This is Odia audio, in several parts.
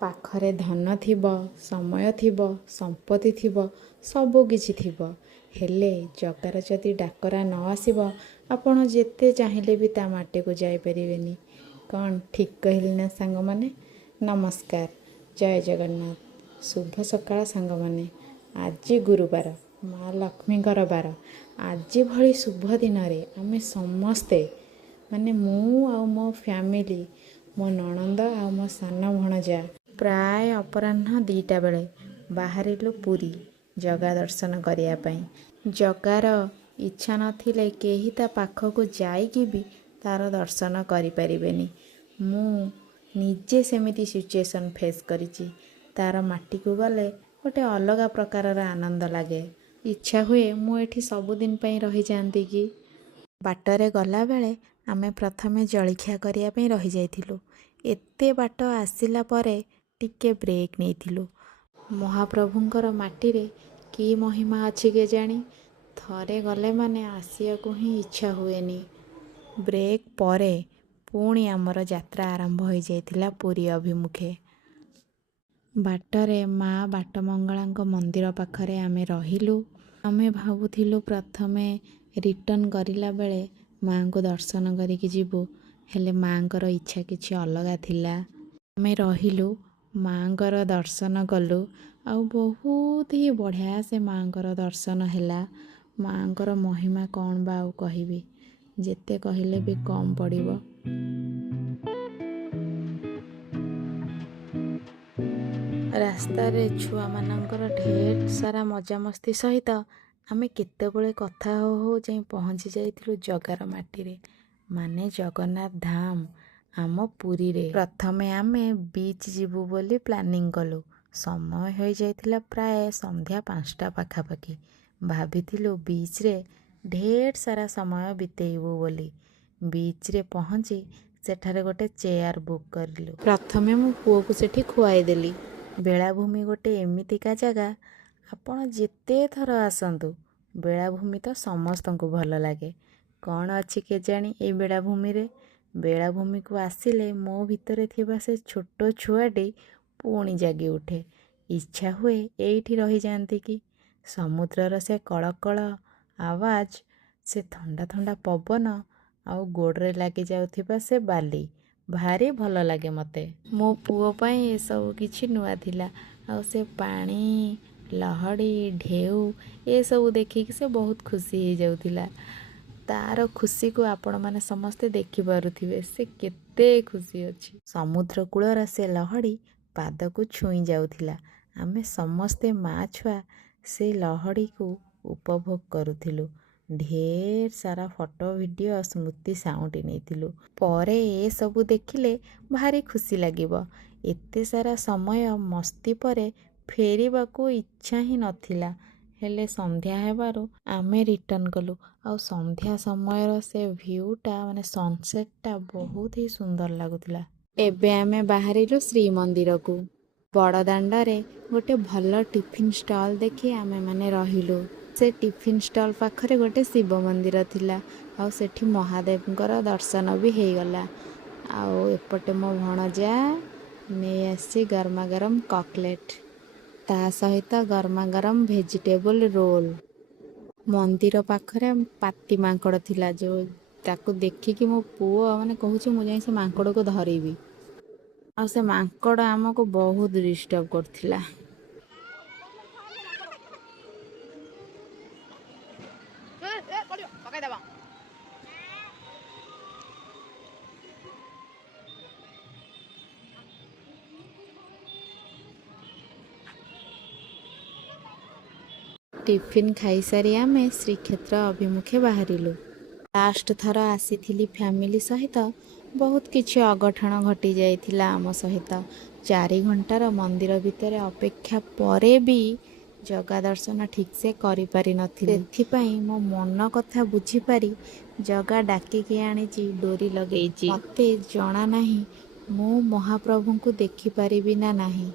ପାଖରେ ଧନ ଥିବ, ସମୟ ଥିବ, ସମ୍ପତ୍ତି ଥିବ, ସବୁ କିଛି ଥିବ, ହେଲେ ଜଗାର ଯଦି ଡାକରା ନ ଆସିବ ଆପଣ ଯେତେ ଚାହିଁଲେ ବି ତା ମାଟିକୁ ଯାଇପାରିବେନି। କ'ଣ ଠିକ୍ କହିଲି ନା ସାଙ୍ଗମାନେ? ନମସ୍କାର, ଜୟ ଜଗନ୍ନାଥ। ଶୁଭ ସକାଳ ସାଙ୍ଗମାନେ। ଆଜି ଗୁରୁବାର, ମା ଲକ୍ଷ୍ମୀଙ୍କର ବାର। ଆଜି ଭଳି ଶୁଭ ଦିନରେ ଆମେ ସମସ୍ତେ ମାନେ ମୁଁ ଆଉ ମୋ ଫ୍ୟାମିଲି, ମୋ ନଣନ୍ଦ ଆଉ ମୋ ସାନ ଭଣଜା ପ୍ରାୟ ଅପରାହ୍ନ 2ଟା ବେଳେ ବାହାରିଲୁ ପୁରୀ ଜଗା ଦର୍ଶନ କରିବା ପାଇଁ। ଜଗାର ଇଚ୍ଛା ନଥିଲେ କେହି ତା ପାଖକୁ ଯାଇକି ବି ତା'ର ଦର୍ଶନ କରିପାରିବେନି। ମୁଁ ନିଜେ ସେମିତି ସିଚୁଏସନ୍ ଫେସ୍ କରିଛି। ତା'ର ମାଟିକୁ ଗଲେ ଗୋଟେ ଅଲଗା ପ୍ରକାରର ଆନନ୍ଦ ଲାଗେ। ଇଚ୍ଛା ହୁଏ ମୁଁ ଏଠି ସବୁଦିନ ପାଇଁ ରହିଯାଆନ୍ତି କି। ବାଟରେ ଗଲାବେଳେ ଆମେ ପ୍ରଥମେ ଜଳଖିଆ କରିବା ପାଇଁ ରହିଯାଇଥିଲୁ। ଏତେ ବାଟ ଆସିଲା ପରେ ଟିକେ ବ୍ରେକ୍ ନେଇଥିଲୁ। ମହାପ୍ରଭୁଙ୍କର ମାଟିରେ କି ମହିମା ଅଛି କେଜାଣି, ଥରେ ଗଲେ ମାନେ ଆସିବାକୁ ହିଁ ଇଚ୍ଛା ହୁଏନି। ବ୍ରେକ୍ ପରେ ପୁଣି ଆମର ଯାତ୍ରା ଆରମ୍ଭ ହୋଇଯାଇଥିଲା ପୁରୀ ଅଭିମୁଖେ। ବାଟରେ ମା ବାଟମଙ୍ଗଳାଙ୍କ ମନ୍ଦିର ପାଖରେ ଆମେ ରହିଲୁ। ଆମେ ଭାବୁଥିଲୁ ପ୍ରଥମେ ରିଟର୍ଣ୍ଣ କରିଲା ବେଳେ ମାଙ୍କୁ ଦର୍ଶନ କରିକି ଯିବୁ, ହେଲେ ମାଙ୍କର ଇଚ୍ଛା କିଛି ଅଲଗା ଥିଲା। ଆମେ ରହିଲୁ, ମାଙ୍କର ଦର୍ଶନ କଲୁ, ଆଉ ବହୁତ ହି ବଢ଼ିଆ ସେ ମାଙ୍କର ଦର୍ଶନ ହେଲା। ମାଙ୍କର ମହିମା କ'ଣ ବା ଆଉ କହିବି, ଯେତେ କହିଲେ ବି କମ୍ ପଡ଼ିବ। ରାସ୍ତାରେ ଛୁଆମାନଙ୍କର ଢେର ସାରା ମଜାମସ୍ତି ସହିତ ଆମେ କେତେବେଳେ କଥା ହଉ ହଉ ଯାଇ ପହଞ୍ଚି ଯାଇଥିଲୁ ଜଗାର ମାଟିରେ, ମାନେ ଜଗନ୍ନାଥ ଧାମ ଆମ ପୁରୀରେ। ପ୍ରଥମେ ଆମେ ବିଚ୍ ଯିବୁ ବୋଲି ପ୍ଲାନିଂ କଲୁ। ସମୟ ହୋଇଯାଇଥିଲା ପ୍ରାୟ ସନ୍ଧ୍ୟା 5ଟା ପାଖାପାଖି। ଭାବିଥିଲୁ ବିଚ୍ରେ ଢେର ସାରା ସମୟ ବିତେଇବୁ ବୋଲି। ବିଚ୍ରେ ପହଞ୍ଚି ସେଠାରେ ଗୋଟେ ଚେୟାର ବୁକ୍ କରିଲୁ। ପ୍ରଥମେ ମୋ ପୁଅକୁ ସେଠି ଖୁଆଇଦେଲି। ବେଳାଭୂମି ଗୋଟେ ଏମିତିକା ଜାଗା, ଆପଣ ଯେତେ ଥର ଆସନ୍ତୁ, ବେଳାଭୂମି ତ ସମସ୍ତଙ୍କୁ ଭଲ ଲାଗେ। କ'ଣ ଅଛି କେଜାଣି ଏଇ ବେଳାଭୂମିରେ? ବେଳାଭୂମିକୁ ଆସିଲେ ମୋ ଭିତରେ ଥିବା ସେ ଛୋଟ ଛୁଆଟି ପୁଣି ଜାଗି ଉଠେ। ଇଚ୍ଛା ହୁଏ ଏଇଠି ରହିଯାଆନ୍ତି କି। ସମୁଦ୍ରର ସେ କଳକଳ ଆୱାଜ, ସେ ଥଣ୍ଡା ଥଣ୍ଡା ପବନ ଆଉ ଗୋଡ଼ରେ ଲାଗି ଯାଉଥିବା ସେ ବାଲି ଭାରି ଭଲ ଲାଗେ ମୋତେ। ମୋ ପୁଅ ପାଇଁ ଏସବୁ କିଛି ନୂଆ ଥିଲା। ଆଉ ସେ ପାଣି, ଲହଡ଼ି, ଢେଉ ଏସବୁ ଦେଖିକି ସେ ବହୁତ ଖୁସି ହେଇଯାଉଥିଲା। ତା'ର ଖୁସିକୁ ଆପଣମାନେ ସମସ୍ତେ ଦେଖିପାରୁଥିବେ, ସେ କେତେ ଖୁସି ଅଛି। ସମୁଦ୍ର କୂଳର ସେ ଲହଡ଼ି ପାଦକୁ ଛୁଇଁ ଯାଉଥିଲା। ଆମେ ସମସ୍ତେ ମା ଛୁଆ ସେ ଲହଡ଼ିକୁ ଉପଭୋଗ କରୁଥିଲୁ। ଢେର ସାରା ଫଟୋ, ଭିଡ଼ିଓ, ସ୍ମୃତି ସାଉଁଟି ନେଇଥିଲୁ। ପରେ ଏସବୁ ଦେଖିଲେ ଭାରି ଖୁସି ଲାଗିବ। ଏତେ ସାରା ସମୟ ମସ୍ତି ପରେ ଫେରିବାକୁ ଇଚ୍ଛା ହିଁ ନଥିଲା, ହେଲେ ସନ୍ଧ୍ୟା ହେବାରୁ ଆମେ ରିଟର୍ଣ୍ଣ କଲୁ। ଆଉ ସନ୍ଧ୍ୟା ସମୟର ସେ ଭିୟୁଟା, ମାନେ ସନସେଟଟା ବହୁତ ହି ସୁନ୍ଦର ଲାଗୁଥିଲା। ଏବେ ଆମେ ବାହାରିଲୁ ଶ୍ରୀମନ୍ଦିରକୁ। ବଡ଼ଦାଣ୍ଡରେ ଗୋଟେ ଭଲ ଟିଫିନ୍ ଷ୍ଟଲ୍ ଦେଖି ଆମେମାନେ ରହିଲୁ। ସେ ଟିଫିନ୍ ଷ୍ଟଲ୍ ପାଖରେ ଗୋଟେ ଶିବ ମନ୍ଦିର ଥିଲା, ଆଉ ସେଠି ମହାଦେବଙ୍କର ଦର୍ଶନ ବି ହେଇଗଲା। ଆଉ ଏପଟେ ମୋ ଭଣଜା ନେଇ ଆସିଛି ଗରମା ଗରମ କକଲେଟ୍, ତା ସହିତ ଗରମା ଗରମ ଭେଜିଟେବୁଲ ରୋଲ୍। ମନ୍ଦିର ପାଖରେ ପାତି ମାଙ୍କଡ଼ ଥିଲା, ଯେଉଁ ତାକୁ ଦେଖିକି ମୋ ପୁଅ ମାନେ କହୁଛି ମୁଁ ଯାଇ ସେ ମାଙ୍କଡ଼କୁ ଧରିବି। ଆଉ ସେ ମାଙ୍କଡ଼ ଆମକୁ ବହୁତ ଡିଷ୍ଟର୍ବ କରୁଥିଲା। ଟିଫିନ୍ ଖାଇସାରି ଆମେ ଶ୍ରୀକ୍ଷେତ୍ର ଅଭିମୁଖେ ବାହାରିଲୁ। ଲାଷ୍ଟ ଥର ଆସିଥିଲି ଫ୍ୟାମିଲି ସହିତ, ବହୁତ କିଛି ଅଘଟଣ ଘଟି ଯାଇଥିଲା ଆମ ସହିତ। 4 ଘଣ୍ଟାର ମନ୍ଦିର ଭିତରେ ଅପେକ୍ଷା ପରେ ବି ଜଗା ଦର୍ଶନ ଠିକ୍ସେ କରିପାରିନଥିଲି। ସେଥିପାଇଁ ମୋ ମନ କଥା ବୁଝିପାରି ଜଗା ଡାକିକି ଆଣିଛି, ଡୋରି ଲଗେଇଛି। ମୋତେ ଜଣା ନାହିଁ ମୁଁ ମହାପ୍ରଭୁଙ୍କୁ ଦେଖିପାରିବି ନା ନାହିଁ,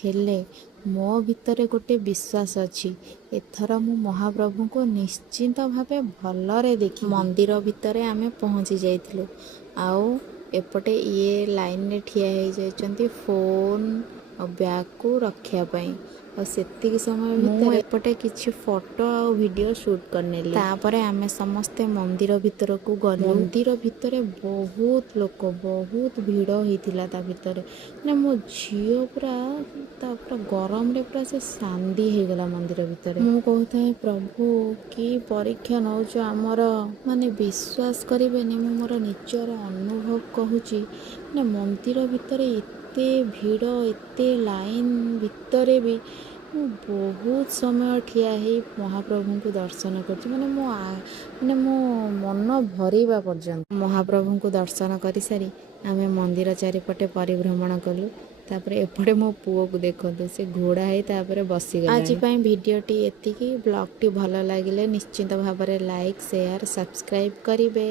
ହେଲେ ମୋ ଭିତରେ ଗୋଟେ ବିଶ୍ୱାସ ଅଛି, ଏଥର ମୁଁ ମହାପ୍ରଭୁଙ୍କୁ ନିଶ୍ଚିନ୍ତ ଭାବେ ଭଲରେ ଦେଖିବି। ମନ୍ଦିର ଭିତରେ ଆମେ ପହଞ୍ଚି ଯାଇଥିଲୁ। ଆଉ ଏପଟେ ଇଏ ଲାଇନରେ ଠିଆ ହେଇଯାଇଛନ୍ତି ଫୋନ୍ ଆଉ ବ୍ୟାଗକୁ ରଖିବା ପାଇଁ। ଆଉ ସେତିକି ସମୟ ଭିତରେ ଏପଟେ କିଛି ଫଟୋ ଆଉ ଭିଡ଼ିଓ ସୁଟ୍ କରିନେଲି। ତାପରେ ଆମେ ସମସ୍ତେ ମନ୍ଦିର ଭିତରକୁ ଗଲୁ। ମନ୍ଦିର ଭିତରେ ବହୁତ ଲୋକ, ବହୁତ ଭିଡ଼ ହେଇଥିଲା ତା ଭିତରେ। ମାନେ ମୋ ଝିଅ ପୁରା ଗରମରେ ପୁରା ସେ ସାନ୍ଦି ହେଇଗଲା ମନ୍ଦିର ଭିତରେ। ମୁଁ କହୁଥାଏ, ପ୍ରଭୁ କି ପରୀକ୍ଷା ନେଉଛ ଆମର। ମାନେ ବିଶ୍ୱାସ କରିବେନି, ମୁଁ ମୋର ନିଜର ଅନୁଭବ କହୁଛି। ମାନେ ମନ୍ଦିର ଭିତରେ ଏତେ ଭିଡ଼, ଏତେ ଲାଇନ୍ ଭିତରେ ବି ମୁଁ ବହୁତ ସମୟ ଠିଆ ହେଇ ମହାପ୍ରଭୁଙ୍କୁ ଦର୍ଶନ କରିଛି। ମାନେ ମୋ ମନ ଭରିବା ପର୍ଯ୍ୟନ୍ତ। ମହାପ୍ରଭୁଙ୍କୁ ଦର୍ଶନ କରିସାରି ଆମେ ମନ୍ଦିର ଚାରିପଟେ ପରିଭ୍ରମଣ କଲୁ। ତାପରେ ଏପଟେ ମୋ ପୁଅକୁ ଦେଖନ୍ତୁ, ସେ ଘୋଡ଼ା ହେଇ ତାପରେ ବସିଗଲାଣି। ଆଜି ପାଇଁ ଭିଡ଼ିଓଟି ଏତିକି। ବ୍ଲଗ୍ଟି ଭଲ ଲାଗିଲେ ନିଶ୍ଚିନ୍ତ ଭାବରେ ଲାଇକ୍, ସେୟାର, ସବସ୍କ୍ରାଇବ୍ କରିବେ।